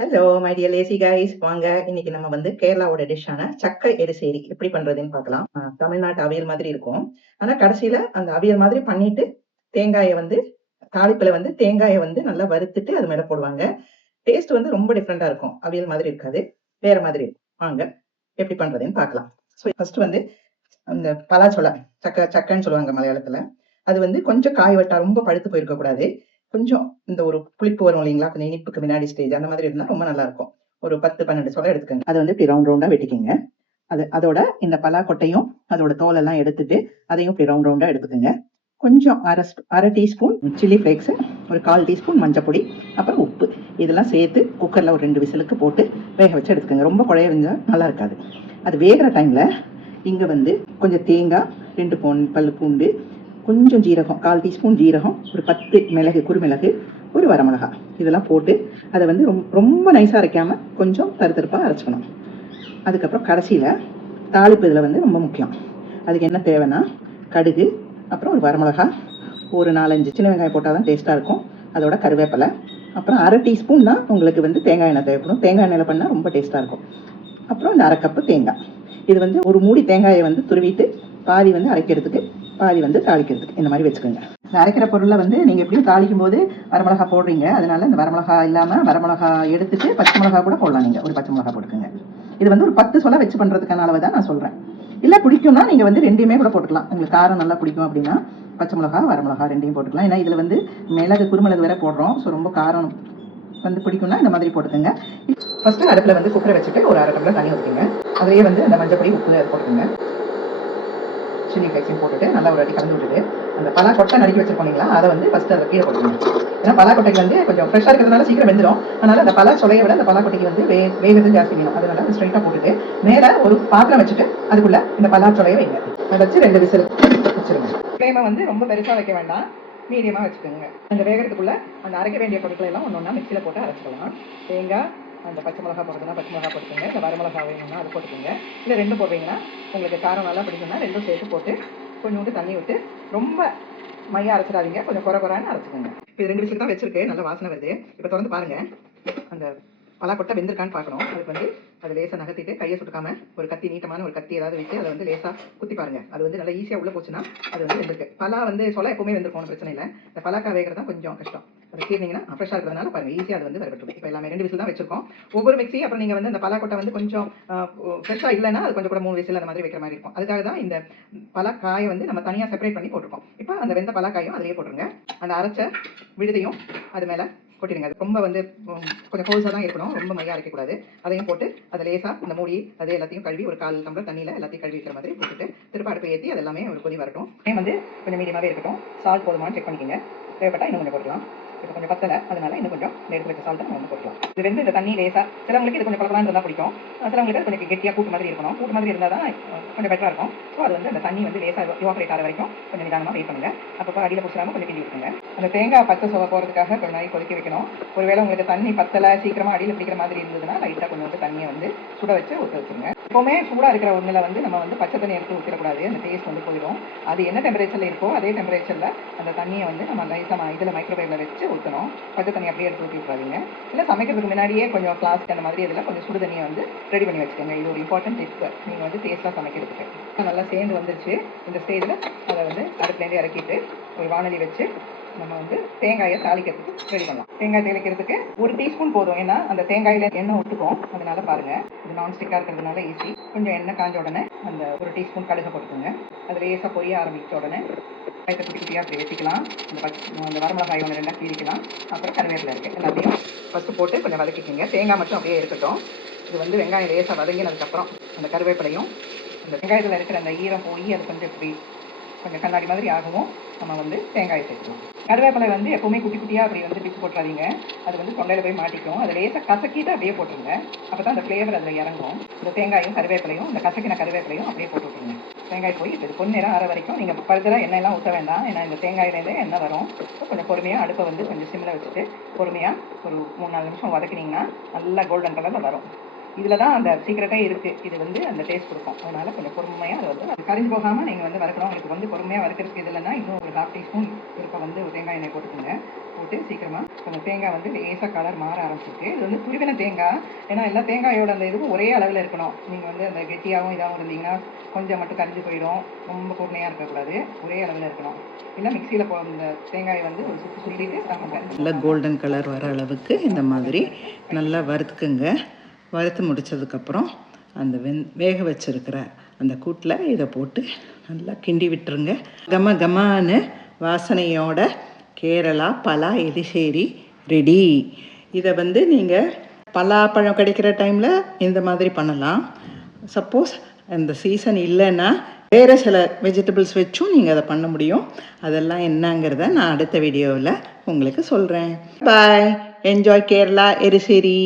Hello my dear lazy guys, வாங்க இன்னைக்கு நம்ம வந்து கேரளாவோட டிஷ்ஷான சக்கை எரிசேரி எப்படி பண்றதுன்னு பார்க்கலாம். தமிழ்நாட்டு அவியல் மாதிரி இருக்கும். ஆனா கடைசியில அந்த அவியல் மாதிரி பண்ணிட்டு தேங்காயை வந்து தாளிப்புல வந்து தேங்காயை வந்து நல்லா வறுத்துட்டு அது மேல போடுவாங்க. டேஸ்ட் வந்து ரொம்ப டிஃப்ரெண்டா இருக்கும். அவியல் மாதிரி இருக்காது, வேற மாதிரி இருக்கும். வாங்க எப்படி பண்றதுன்னு பார்க்கலாம். ஸோ ஃபர்ஸ்ட் வந்து அந்த பலாச்சொலை சக்கைன்னு சொல்லுவாங்க மலையாளத்துல. அது வந்து கொஞ்சம் காய் வெட்டா, ரொம்ப பழுத்து போயிருக்க கூடாது. கொஞ்சம் இந்த ஒரு புளிப்பு வரும் இல்லைங்களா, கொஞ்சம் இனிப்புக்கு முன்னாடி ஸ்டேஜ் அந்த மாதிரி இருந்தா ரொம்ப நல்லா இருக்கும். ஒரு 10-12 சொலை எடுத்துக்கோங்க. அது வந்து இப்படி ரவுண்டா வெட்டிக்கோங்க. அதோட இந்த பலா கொட்டையும் அதோட தோலெல்லாம் எடுத்துட்டு அதையும் இப்படி ரவுண்டா எடுத்துக்கோங்க. கொஞ்சம் அரை டீஸ்பூன் சில்லி ஃப்ளேக்ஸ், ஒரு 1/4 டீஸ்பூன் மஞ்சப்பொடி, அப்புறம் உப்பு, இதெல்லாம் சேர்த்து குக்கர்ல ஒரு 2 விசிலுக்கு போட்டு வேக வச்சு எடுத்துக்கோங்க. ரொம்ப குழைய வெஞ்சா நல்லா இருக்காது. அது வேகிற டைம்ல இங்க வந்து கொஞ்சம் தேங்காய், 2 பல்லு பூண்டு, கொஞ்சம் ஜீரகம், 1/4 டீஸ்பூன் ஜீரகம், ஒரு 10 மிளகு, குறுமிளகு, ஒரு வரமிளகா, இதெல்லாம் போட்டு அதை வந்து ரொம்ப நைஸாக அரைக்காம கொஞ்சம் தருத்தருப்பாக அரைச்சிக்கணும். அதுக்கப்புறம் கடைசியில் தாளிப்பு இதில் வந்து ரொம்ப முக்கியம். அதுக்கு என்ன தேவைன்னா கடுகு, அப்புறம் ஒரு வரமிளகா, ஒரு 4-5 சின்ன வெங்காயம் போட்டால் தான் டேஸ்ட்டாக இருக்கும். அதோட கருவேப்பிலை, அப்புறம் அரை டீஸ்பூன் தான் உங்களுக்கு வந்து தேங்காய் எண்ணெய் தேவைப்படும். தேங்காய் எண்ணெயில் பண்ணால் ரொம்ப டேஸ்ட்டாக இருக்கும். அப்புறம் இந்த 1/2 கப்பு தேங்காய். இது வந்து ஒரு மூடி தேங்காயை வந்து துருவிட்டு பாதி வந்து அரைக்கிறதுக்கு, பாதி வந்து தாளிக்கிறதுக்கு, இந்த மாதிரி வச்சுக்கோங்க. இந்த அரைக்கிற பொருளை வந்து நீங்கள் எப்படியும் தாளிக்கும் போது வரமிளகா போடுறீங்க. அதனால இந்த வரமிளகா இல்லாமல் வரமிளகா எடுத்துட்டு பச்சை மிளகா கூட போடலாம். நீங்கள் ஒரு பச்சை மிளகா போட்டுக்கோங்க. இது வந்து ஒரு 10 சொலை வச்சு பண்ணுறதுக்கான அளவு தான் நான் சொல்கிறேன். இல்லை பிடிக்கும்னா நீங்கள் வந்து 2மே கூட போட்டுக்கலாம். உங்களுக்கு காரம் நல்லா பிடிக்கும் அப்படின்னா பச்சை மிளகா வரமிளகா 2யும் போட்டுக்கலாம். ஏன்னா இதில் வந்து மிளகு, குறுமிளகு வேற போடுறோம். ஸோ ரொம்ப காரம் வந்து பிடிக்கும்னா இந்த மாதிரி போட்டுக்கோங்க. ஃபர்ஸ்ட் அடுப்பில் வந்து குக்கரை வச்சுட்டு ஒரு 1/2 டம்ளர் தண்ணி ஊற்றிங்க. அதிலேயே வந்து அந்த மஞ்சப்பொடி, உப்பு போட்டுக்கோங்க. சில்லி ஃப்ளேக்ஸையும் போட்டுட்டு நல்லா ஒரு அடி கலந்து விட்டுட்டு அந்த பலா கொட்டை நறுக்கி வச்சிருப்போங்களா, அதை வந்து ஃபர்ஸ்ட் அதை கீழே போட்டுக்கோங்க. ஏன்னா பலா கொட்டைக்கு வந்து கொஞ்சம் ஃப்ரெஷ்ஷாக இருக்கிறதுனால சீக்கிரம் வெந்துடும். அதனால அந்த பலா சொலையை விட அந்த பலா கொட்டைக்கு வந்து வேகிறது ஜாஸ்தி வேணும். அதனால ஸ்ட்ரைட்டாக போட்டுட்டு மேலே ஒரு பாத்திரம் வச்சுட்டு அதுக்குள்ள இந்த பலா சொலையை வைங்க. அதை வச்சு 2 விசில் வச்சிருங்க. ஃப்ளேமை வந்து ரொம்ப பெருசாக வைக்க வேண்டாம், மீடியமாக வச்சுக்கோங்க. அந்த வேகிறதுக்குள்ள அந்த அரைக்க வேண்டிய பொருட்களை எல்லாம் ஒன்று ஒன்றா மிக்சியில் போட்டு அரைச்சிக்கலாம். தேங்காய், அந்த பச்சை மிளகா போடுறதுனா பச்சை மிளகா போட்டுக்கோங்க. இந்த வரமிளகா வேணும்னா அது போட்டுக்கோங்க. இல்லை 2 போடுறீங்கன்னா உங்களுக்கு காரம் நல்லா பிடிக்கும்னா 2 சேர்த்து போட்டு கொஞ்சோண்டு தண்ணி விட்டு ரொம்ப மையா அரைச்சிடாதீங்க, கொஞ்சம் குறைன்னு அரைச்சிக்கோங்க. இப்போ 2 விசில் தான் வச்சிருக்கு, நல்ல வாசனை வருது. இப்போ திறந்து பாருங்க, அந்த பலாக்கொட்டை வெந்திருக்கான்னு பார்க்கணும். அதுக்கு வந்து அதை லேசாக நகர்த்திட்டு கையை சுட்டுக்காம ஒரு கத்தி, நீட்டமான ஒரு கத்தி ஏதாவது வச்சு அதை வந்து லேசாக குத்தி பாருங்க. அது வந்து நல்லா ஈஸியாக உள்ள போச்சுன்னா அது வந்து வெந்திருக்கு. பலா வந்து சொல்ல எப்பவுமே வெந்திருக்கும், பிரச்சனை இல்லை. இந்த பலாக்கா வேகிறது தான் கொஞ்சம் கஷ்டம். அதை கீர்னீங்கன்னா ஃப்ரெஷ்ஷாக இருக்கிறதுனால பாருங்க ஈஸியாக அது வந்து வரட்டும். இப்போ எல்லாமே 2 விசில் தான் வச்சிருக்கோம். ஒவ்வொரு மிக்ஸி, அப்புறம் நீங்கள் வந்து அந்த பலாக்கொட்டை வந்து கொஞ்சம் ஃப்ரெஷ்ஷாக இல்லைன்னா அது கொஞ்சம் கூட 3 விசில் அந்த மாதிரி வைக்கிற மாதிரி இருக்கும். அதுக்காக தான் இந்த பலாக்காயை வந்து நம்ம தனியாக செப்பரேட் பண்ணி போட்டிருக்கோம். இப்போ அந்த வெந்த பலாக்காயும் அதிலேயே போட்டுருங்க. அந்த அரைச்ச விழுதையும் அது மேலே கொட்டிடுங்க. அது ரொம்ப வந்து கொஞ்சம் கோல்ஸாக தான் இருக்கணும், ரொம்ப மையாக அரைக்கக்கூடாது. அதையும் போட்டு அதை லேசாக அந்த மூடி அது எல்லாத்தையும் கழுவி ஒரு 1/4 டம்ளர் தண்ணியில் எல்லாத்தையும் கழுவி வைக்கிற மாதிரி போட்டுட்டு திருப்ப அடுப்பை ஏற்றி அது எல்லாமே ஒரு கொதி வரட்டும். வந்து கொஞ்சம் மீடியமாகவே இருக்கட்டும். சால்ட் போதுமானு செக் பண்ணிக்கோங்க. தேவைப்பட்டால் இன்னும் கொஞ்சம் போட்டுக்கலாம். இப்போ கொஞ்சம் பத்தலை, அதனால இன்னும் கொஞ்சம் எடுத்து வச்ச சால்ட்டை நம்ம வந்து போட்டுக்கலாம். இது வந்து இந்த தண்ணி லேசாக, சிலவங்களுக்கு இது கொஞ்சம் குழப்பலாம் இருந்தால் பிடிக்கும், சிலவங்களுக்கு கொஞ்சம் கெட்டியாக கூட்டு மாதிரி இருக்கணும். கூட்டு மாதிரி இருந்தால் தான் கொஞ்சம் பெட்டராக இருக்கும். ஸோ அது வந்து அந்த தண்ணி வந்து லேசாக இவாப்ரேட் ஆகிற வரைக்கும் கொஞ்சம் நிதானமாக வெயிட் பண்ணுங்கள். அப்போ அடியில் பிடிச்சாமல் கொஞ்சம் கிண்டி விட்டுருங்க. அந்த தேங்காய் பச்சை சுவை போகிறதுக்காக கொஞ்சம் நாளைக்கு கொதிக்க வைக்கணும். ஒருவேளை உங்களுக்கு தண்ணி பத்தலை, சீக்கிரமாக அடியில் பிடிக்கிற மாதிரி இருந்ததுன்னா லைட்டாக கொஞ்சம் வந்து தண்ணியை வந்து சுட வச்சு ஊற்ற வச்சுருங்க. எப்போவுமே சூடாக இருக்கிற ஒன்றில் வந்து நம்ம வந்து பச்சை தண்ணி எடுத்து ஊற்றிடக்கூடாது, அந்த டேஸ்ட் வந்து போயிடும். அது என்ன டெம்பரேச்சரில் இருக்கோ அதே டெம்பரேச்சரில் அந்த தண்ணியை வந்து நம்ம லைட்டாக இதில் மைக்ரோவேவில் வச்சு ஊற்றணும். பச்சை தண்ணி அப்படியே எடுத்து ஊற்றி விட்றாதீங்க. இல்லை சமைக்கிறதுக்கு முன்னாடியே கொஞ்சம் ஃப்ளாஸ்க் அந்த மாதிரி இதில் கொஞ்சம் சுடு தண்ணியை வந்து ரெடி பண்ணி வச்சுக்கோங்க. இது ஒரு இம்பார்ட்டன்ட் டிப் நீங்கள் வந்து டேஸ்ட்டாக சமைக்கிறதுக்கு. நல்லா சேர்ந்து வந்துருச்சு. இந்த ஸ்டேஜில் அதை வந்து அடுப்புலேருந்து இறக்கிட்டு ஒரு வானொலி வச்சு நம்ம வந்து தேங்காயை தாளிக்கிறதுக்கு ரெடி பண்ணலாம். தேங்காய் தாளிக்கிறதுக்கு 1 டீஸ்பூன் போதும். ஏன்னா அந்த தேங்காயில் எண்ணெய் ஊற்றுக்கும், அதனால பாருங்கள் இது நான்ஸ்டிக்காக இருக்கிறதுனால ஈஸி. கொஞ்சம் எண்ணெய் காஞ்ச உடனே அந்த 1 டீஸ்பூன் கடுகு போட்டுக்கோங்க. அது லேசாக பொரிய ஆரம்பித்த உடனே காயத்தை குட்டி குட்டியாக அப்படி வெட்டிக்கலாம். அந்த வரமிளகாய் 1-2 கீழிக்கலாம். அப்புறம் கருவேப்பிலை இருக்குது, எல்லாத்தையும் ஃபஸ்ட்டு போட்டு கொஞ்சம் வதக்கிக்கோங்க. தேங்காய் மட்டும் அப்படியே இருக்கட்டும். இது வந்து வெங்காயம் லேசாக வதங்கினதுக்கப்புறம் அந்த கருவேப்பிலையும் அந்த வெங்காயத்தில் இருக்கிற அந்த ஈரம் போய் அது கொஞ்சம் இப்படி கொஞ்சம் கண்ணாடி மாதிரி ஆகவும் நம்ம வந்து தேங்காய் சேர்த்துக்கலாம். கருவேப்பிலை வந்து எப்போவுமே குட்டி குட்டியாக அப்படி வந்து பிச்சு போட்டுறாதீங்க, அது வந்து தொண்டையில் போய் மாட்டிக்கும். அது லேசாக கசக்கிட்டு அப்படியே போட்டுருங்க. அப்போ தான் அந்த ஃப்ளேவர் அதில் இறங்கும். இந்த தேங்காயும் கருவேப்பிலையும், இந்த கசக்கின கருவேப்பிலையும் அப்படியே போட்டு விட்டுருங்க. தேங்காய் போய் இது பொன்னிறம் ஆற வரைக்கும் நீங்கள் ஃபர்தராக எண்ணெயெல்லாம் ஊற்ற வேண்டாம். ஏன்னா இந்த தேங்காயிலேருந்தே எண்ணெய் வரும். கொஞ்சம் பொறுமையாக அடுப்பை வந்து கொஞ்சம் சிம்மில் வச்சுட்டு பொறுமையாக ஒரு 3-4 நிமிஷம் வதக்கினீங்கன்னா நல்லா கோல்டன் கலரில் வரும். இதில் தான் அந்த சீக்கிரட்டே இருக்குது. இது வந்து அந்த டேஸ்ட் கொடுக்கும். அதனால் கொஞ்சம் பொறுமையாக அது வந்து கரிஞ்சு போகாமல் நீங்கள் வந்து வறுக்கணும். உங்களுக்கு வந்து பொறுமையாக வறுக்கிறதுக்கு இதில்னா இன்னும் ஒரு 1/2 டீஸ்பூன் இருப்ப வந்து தேங்காய் எண்ணெய் போட்டுக்கோங்க. போட்டு சீக்கிரமாக கொஞ்சம் தேங்காய் வந்து லேசாக கலர் மாற ஆரம்பிச்சிருக்கு. இது வந்து துருவின தேங்காய். ஏன்னா எல்லா தேங்காயோட அந்த இதுவும் ஒரே அளவில் இருக்கணும். நீங்கள் வந்து அந்த கெட்டியாகவும் இதாகவும் இருந்தீங்கன்னா கொஞ்சம் மட்டும் கரிஞ்சு போயிடும். ரொம்ப கூர்மையாக இருக்கக்கூடாது. ஒரே அளவில் இருக்கணும். இல்லை மிக்சியில் இந்த தேங்காயை வந்து ஒரு சுற்றி சுற்றிட்டு நல்லா கோல்டன் கலர் வர அளவுக்கு இந்த மாதிரி நல்லா வறுத்துக்குங்க. வறுத்து முடித்ததுக்கப்புறம் அந்த வேக வச்சுருக்கிற அந்த கூட்டில் இதை போட்டு நல்லா கிண்டி விட்டுருங்க. கமன்னு வாசனையோட கேரளா பலா எலிசேரி ரெடி. இதை வந்து நீங்கள் பலாப்பழம் கிடைக்கிற டைமில் இந்த மாதிரி பண்ணலாம். சப்போஸ் அந்த சீசன் இல்லைன்னா வேறு சில வெஜிடபிள்ஸ் வச்சும் நீங்கள் அதை பண்ண முடியும். அதெல்லாம் என்னங்கிறத நான் அடுத்த வீடியோவில் உங்களுக்கு சொல்கிறேன். பாய். என்ஜாய் கேரளா எரிசேரி.